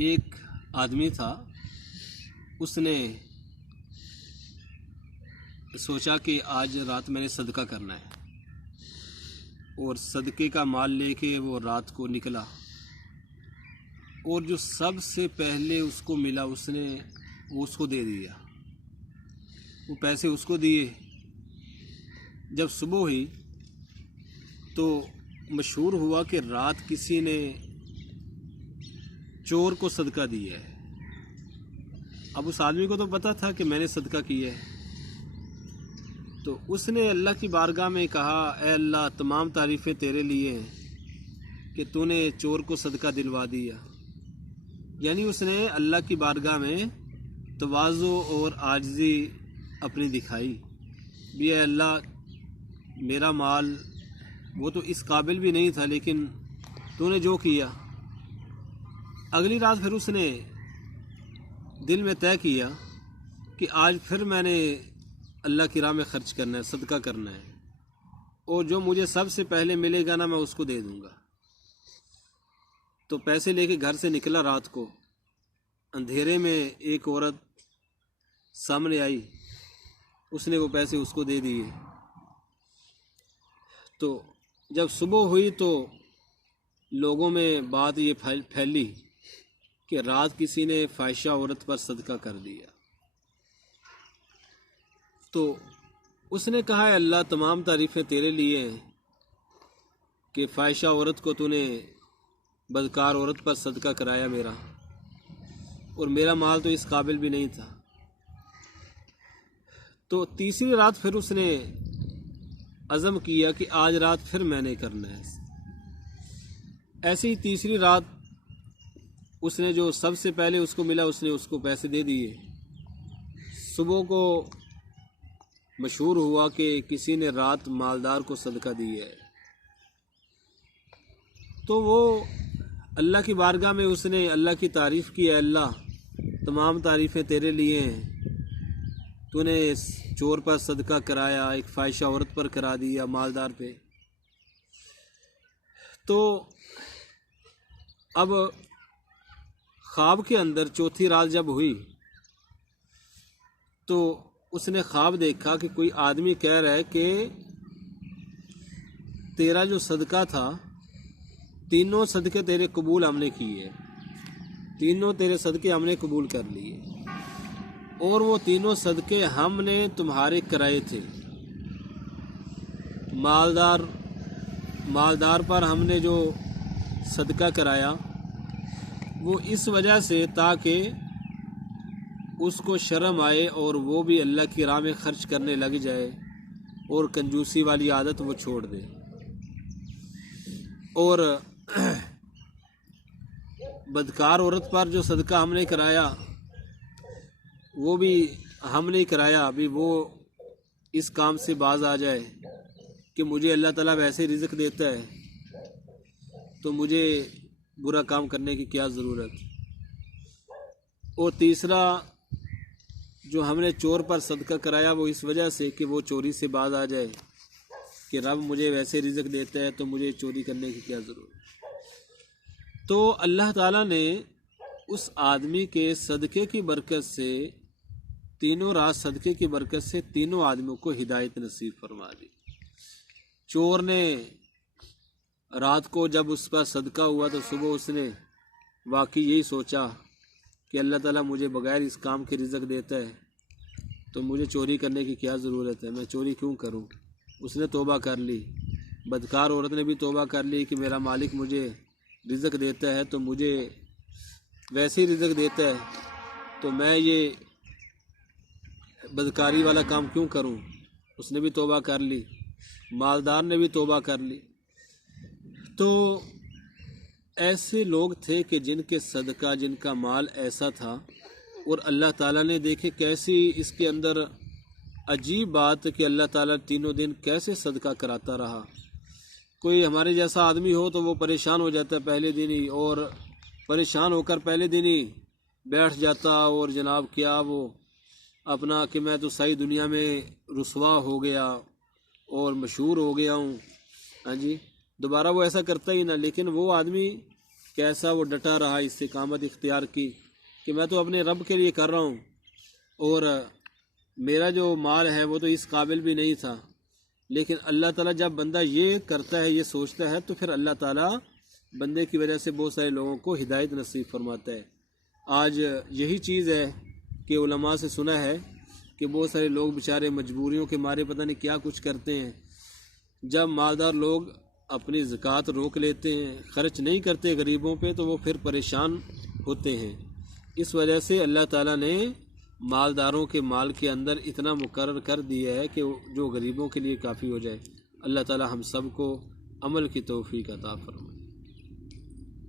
ایک آدمی تھا، اس نے سوچا کہ آج رات میں نے صدقہ کرنا ہے، اور صدقے کا مال لے کے وہ رات کو نکلا، اور جو سب سے پہلے اس کو ملا وہ اس کو دے دیا، وہ پیسے اس کو دیے۔ جب صبح ہوئی تو مشہور ہوا کہ رات کسی نے چور کو صدقہ دیا ہے۔ اب اس آدمی کو تو پتہ تھا کہ میں نے صدقہ کیا ہے، تو اس نے اللہ کی بارگاہ میں کہا، اے اللہ، تمام تعریفیں تیرے لیے ہیں کہ تو نے چور کو صدقہ دلوا دیا۔ یعنی اس نے اللہ کی بارگاہ میں تواضع اور عاجزی اپنی دکھائی بھی، اے اللہ، میرا مال وہ تو اس قابل بھی نہیں تھا، لیکن تو نے جو کیا۔ اگلی رات پھر اس نے دل میں طے کیا کہ آج پھر میں نے اللہ کی راہ میں خرچ کرنا ہے، صدقہ کرنا ہے، اور جو مجھے سب سے پہلے ملے گا نا، میں اس کو دے دوں گا۔ تو پیسے لے کے گھر سے نکلا، رات کو اندھیرے میں ایک عورت سامنے آئی، اس نے وہ پیسے اس کو دے دیے۔ تو جب صبح ہوئی تو لوگوں میں بات یہ پھیلی کہ رات کسی نے فاحشہ عورت پر صدقہ کر دیا۔ تو اس نے کہا، اے اللہ، تمام تعریفیں تیرے لیے ہیں کہ فاحشہ عورت کو تو نے بدکار عورت پر صدقہ کرایا میرا، اور میرا مال تو اس قابل بھی نہیں تھا۔ تو تیسری رات پھر اس نے عزم کیا کہ آج رات پھر میں نے کرنا ہے۔ ایسی تیسری رات اس نے جو سب سے پہلے اس کو ملا، اس نے اس کو پیسے دے دیے۔ صبح کو مشہور ہوا کہ کسی نے رات مالدار کو صدقہ دیا ہے، تو وہ اللہ کی بارگاہ میں اس نے اللہ کی تعریف کی، اے اللہ، تمام تعریفیں تیرے لیے ہیں، تو نے اس چور پر صدقہ کرایا، ایک فاحشہ عورت پر کرا دیا، مالدار پہ۔ تو اب خواب کے اندر چوتھی رات جب ہوئی تو اس نے خواب دیکھا کہ کوئی آدمی کہہ رہا ہے کہ تیرا جو صدقہ تھا، تینوں صدقے تیرے قبول ہم نے کیے، تینوں تیرے صدقے ہم نے قبول کر لیے، اور وہ تینوں صدقے ہم نے تمہارے کرائے تھے۔ مالدار پر ہم نے جو صدقہ کرایا وہ اس وجہ سے تاکہ اس کو شرم آئے اور وہ بھی اللہ کی راہ میں خرچ کرنے لگ جائے، اور کنجوسی والی عادت وہ چھوڑ دے۔ اور بدکار عورت پر جو صدقہ ہم نے کرایا وہ بھی ہم نے کرایا، ابھی وہ اس کام سے باز آ جائے کہ مجھے اللہ تعالیٰ ویسے رزق دیتا ہے تو مجھے برا کام کرنے کی کیا ضرورت۔ اور تیسرا جو ہم نے چور پر صدقہ کرایا وہ اس وجہ سے کہ وہ چوری سے باز آ جائے کہ رب مجھے ویسے رزق دیتا ہے تو مجھے چوری کرنے کی کیا ضرورت۔ تو اللہ تعالیٰ نے اس آدمی کے صدقے کی برکت سے، تینوں رات صدقے کی برکت سے، تینوں آدمیوں کو ہدایت نصیب فرما دی۔ چور نے رات کو جب اس پر صدقہ ہوا تو صبح اس نے واقعی یہی سوچا کہ اللہ تعالیٰ مجھے بغیر اس کام کے رزق دیتا ہے تو مجھے چوری کرنے کی کیا ضرورت ہے، میں چوری کیوں کروں۔ اس نے توبہ کر لی۔ بدکار عورت نے بھی توبہ کر لی کہ میرا مالک مجھے رزق دیتا ہے تو مجھے ویسے ہی رزق دیتا ہے تو میں یہ بدکاری والا کام کیوں کروں۔ اس نے بھی توبہ کر لی، مالدار نے بھی توبہ کر لی۔ تو ایسے لوگ تھے کہ جن کے صدقہ، جن کا مال ایسا تھا، اور اللہ تعالیٰ نے دیکھے کیسی اس کے اندر عجیب بات کہ اللہ تعالیٰ تینوں دن کیسے صدقہ کراتا رہا۔ کوئی ہمارے جیسا آدمی ہو تو وہ پریشان ہو جاتا ہے پہلے دن ہی، اور پریشان ہو کر پہلے دن ہی بیٹھ جاتا، اور جناب کیا وہ اپنا کہ میں تو ساری دنیا میں رسوا ہو گیا اور مشہور ہو گیا ہوں، ہاں جی، دوبارہ وہ ایسا کرتا ہی نہ۔ لیکن وہ آدمی کیسا وہ ڈٹا رہا استقامت اختیار کی کہ میں تو اپنے رب کے لیے کر رہا ہوں، اور میرا جو مال ہے وہ تو اس قابل بھی نہیں تھا، لیکن اللہ تعالیٰ جب بندہ یہ کرتا ہے، یہ سوچتا ہے، تو پھر اللہ تعالیٰ بندے کی وجہ سے بہت سارے لوگوں کو ہدایت نصیب فرماتا ہے۔ آج یہی چیز ہے کہ علماء سے سنا ہے کہ بہت سارے لوگ بیچارے مجبوریوں کے مارے پتہ نہیں کیا کچھ کرتے ہیں، جب مالدار لوگ اپنی زکوٰۃ روک لیتے ہیں، خرچ نہیں کرتے غریبوں پہ، تو وہ پھر پریشان ہوتے ہیں۔ اس وجہ سے اللہ تعالیٰ نے مالداروں کے مال کے اندر اتنا مقرر کر دیا ہے کہ جو غریبوں کے لیے کافی ہو جائے۔ اللہ تعالیٰ ہم سب کو عمل کی توفیق عطا فرمائے۔